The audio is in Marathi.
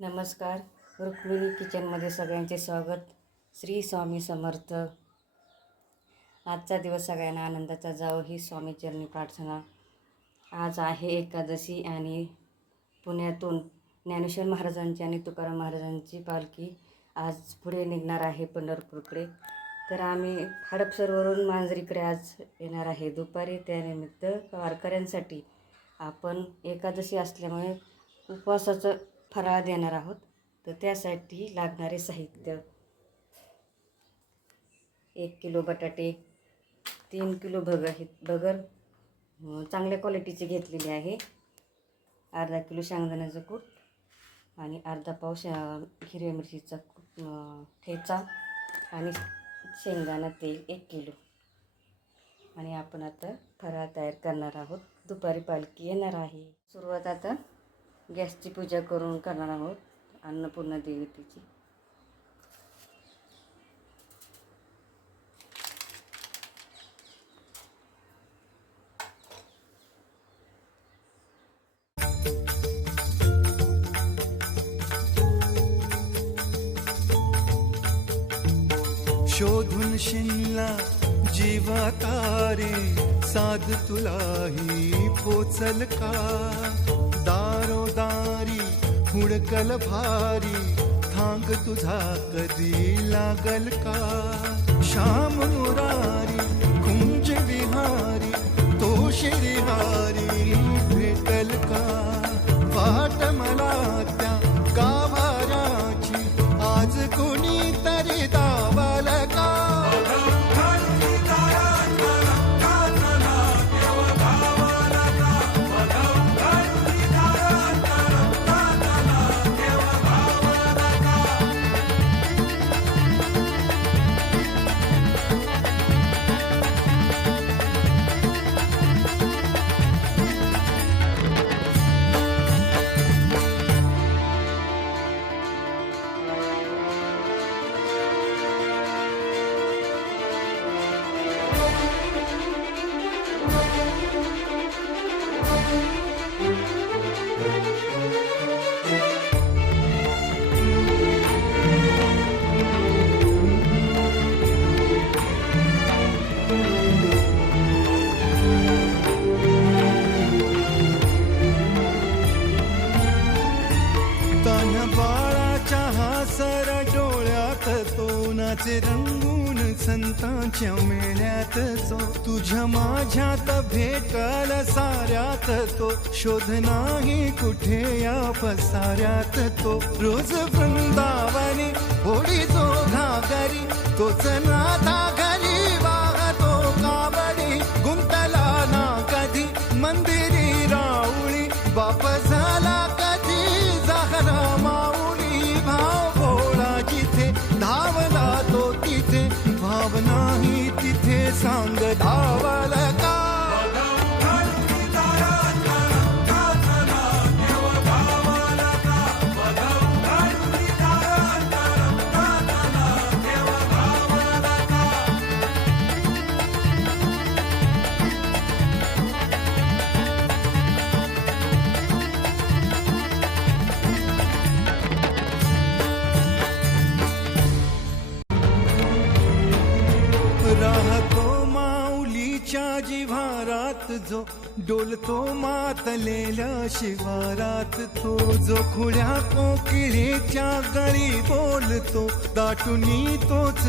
नमस्कार. रुक्मिणी किचनमध्ये सगळ्यांचे स्वागत. श्री स्वामी समर्थ. आजचा दिवस सगळ्यांना आनंदाचा जावो ही स्वामीचरणी प्रार्थना. आज आहे एकादशी आणि पुण्यातून ज्ञानेश्वर महाराजांची आणि तुकाराम महाराजांची पालखी आज पुढे निघणार आहे पंढरपूरकडे. तर आम्ही हडपसरवरून मांजरीकडे आज येणार आहे दुपारी. त्यानिमित्त वारकऱ्यांसाठी आपण एकादशी असल्यामुळे उपवासाचं फराळ देणार आहोत. तर त्यासाठी लागणारे साहित्य: 1 किलो बटाटे, 3 किलो भगर चांगल्या क्वालिटीचे घेतलेले आहे, अर्धा किलो शेंगदाण्याचं कूट आणि अर्धा पाव हिरव्या मिरचीचा ठेचा आणि शेंगदाणा तेल 1 किलो. आणि आपण आता फराळ तयार करणार आहोत. दुपारी पालखी येणार आहे. सुरुवात आता गॅसची पूजा करून करणार आहोत अन्नपूर्णा देवतेची. शोधून शिनला जीवा तारे, साध तुलाही पोचल का? दारोदारी हुडकल भारी, थांग तुझा कधी लागल का? श्याम मुरारी कुंज विहारी, तो श्रीहारी भेटल का? वाट मला त्या गाभाऱ्याची, आज कोणी तरी दावाल का? बाळाच्या हासर डोळ्यात तो नाचे रंगून संतांच्या मेळ्यात जो, तुझ्या माझ्यात भेटल साऱ्यात तो, शोध नाही कुठे या पसाऱ्यात तो. रोज वृंदावनी होडी जो घागरी, तोच नाथा घरी वाहतो कावडी. गुंतला ना कधी मंदिरी राऊळी, बाप झाला कधी जाहरा माऊली. भाव भोळा जिथे धावला तो तिथे, भाव नाही तिथे सांग धावल का? राहतो माऊलीच्या जिव्हारात जो, डोलतो मातलेल्या शिवारात तो. जो खुळ्या कोकिळेच्या गळी बोलतो, दाटुनी तोच